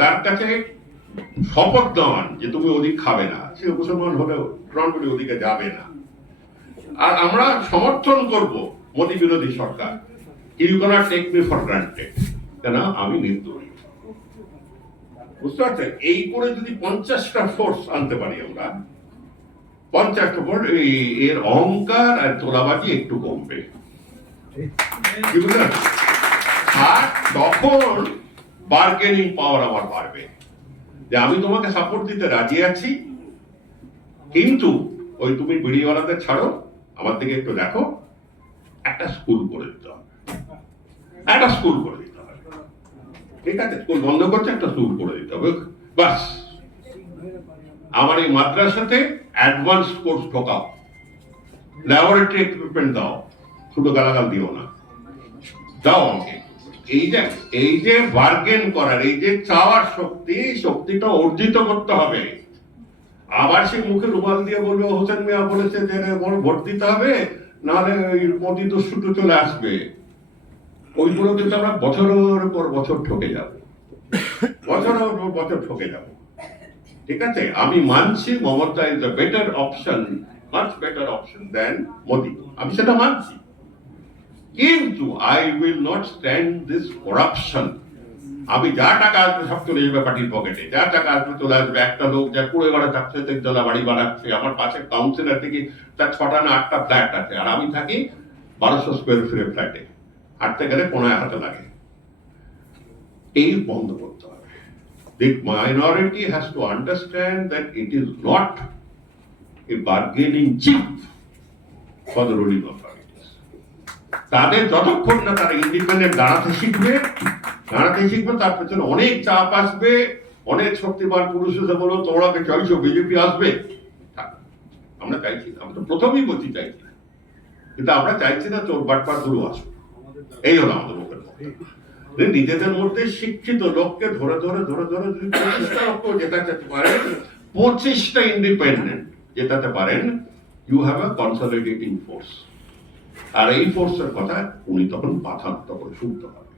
তার কাছে শপথ দেওয়ান যে তুমি ওদিক খাবে না, সে মুসলমান হলেও ট্রাম্পের ওদিকে যাবে না। আর আমরা সমর্থন করব মোদী বিরোধী সরকার, you cannot take me for granted, কেন আমি নির্দোষ। বুঝতে পারছেন? এই করে যদি 50টা ফোর্স আনতে পারি আমরা, 50টা ফোর্স, এর অহংকার আর তোলাবাজি একটু কমবে, কি বুঝলেন? আর তখন বার্গেনিং পাওয়ার আমার বাড়বে, যে আমি তোমাকে সাপোর্ট দিতে রাজি আছি, কিন্তু ওই তুমি বিড়িওয়ালাদের ছাড়ো, আমার দিকে একটু দেখো, একটা স্কুল করে দিতে হবে, একটা স্কুল করে দিতে হবে, ঠিক আছে? স্কুল বন্ধ করছে, একটা স্কুল করে দিতে হবে, বাস। আমার এই মাদ্রাসাতে অ্যাডভান্স কোর্স ঢোকাও, ল্যাবরেটরি ইকুইপমেন্ট দাও, শুধু গালাগাল দিও না, দাও আমাকে। এই যে বার্গেন করার, এই যে চাওয়ার শক্তি, শক্তিটা অর্জিত করতে হবে। আবার সে মুখে রুমাল দিয়ে বলবে হোসেন মিয়া বলেছে যে ভোট দিতে হবে, নাহলে ওই মোদী দস্যুটো চলে আসবে, ওইগুলো কিন্তু আমরা বছরের পর বছর ঠকে যাব, বছরের পর বছর ঠকে যাব, ঠিক আছে? আমি মানছি Mamata is a better option, much better option than Modi, আমি সেটা মানছি, কিন্তু I will not stand this corruption. আমি যা টাকা আসবে সব চলে যাবে পার্টির পকেটে, যা টাকা আসবে চলে আসবে। একটা লোক যা কুড়ে বাড়া থাকছে, তেজলা বাড়ি বানাচ্ছে, আমার পাশে কাউন্সিলর থেকে তার 6টা না 8টা ফ্ল্যাট আছে, আর আমি থাকি 1200 স্কোয়ার ফিটের ফ্ল্যাটে, হাঁটতে গেলে 15 হাতে লাগে। এই বন্ধ করতে হবে। The minority has to understand that it is not a bargaining chip for the ruling authorities. তাদের যতক্ষণ না তারা ইন্ডিপেন্ডেন্ট দাঁড়াতে শিখবে, তার পেছনে অনেক চাপ আসবে, অনেক শক্তিমান পুরুষ এসে বলো তোমরা চাইছো বিজেপি আসবে, আমরা চাইছি না, আমরা তো প্রথমেই বলছি চাইছি না, কিন্তু আমরা চাইছি না চোর বাটপার গুলো আসুক, এই হলো আমাদের মুখের কথা। নিজেদের মধ্যে শিক্ষিত লোককে ধরে ধরে ধরে ধরে যদি 25টা লোক জেতাতে পারেন, 25টা ইন্ডিপেন্ডেন্ট জেতাতে পারেন, ইউ হ্যাভ আ কনসলিডেটিং ফোর্স। আর এই ফোর্সের কথা উনি তখন পাথান্ত করে শুনতে পারেন।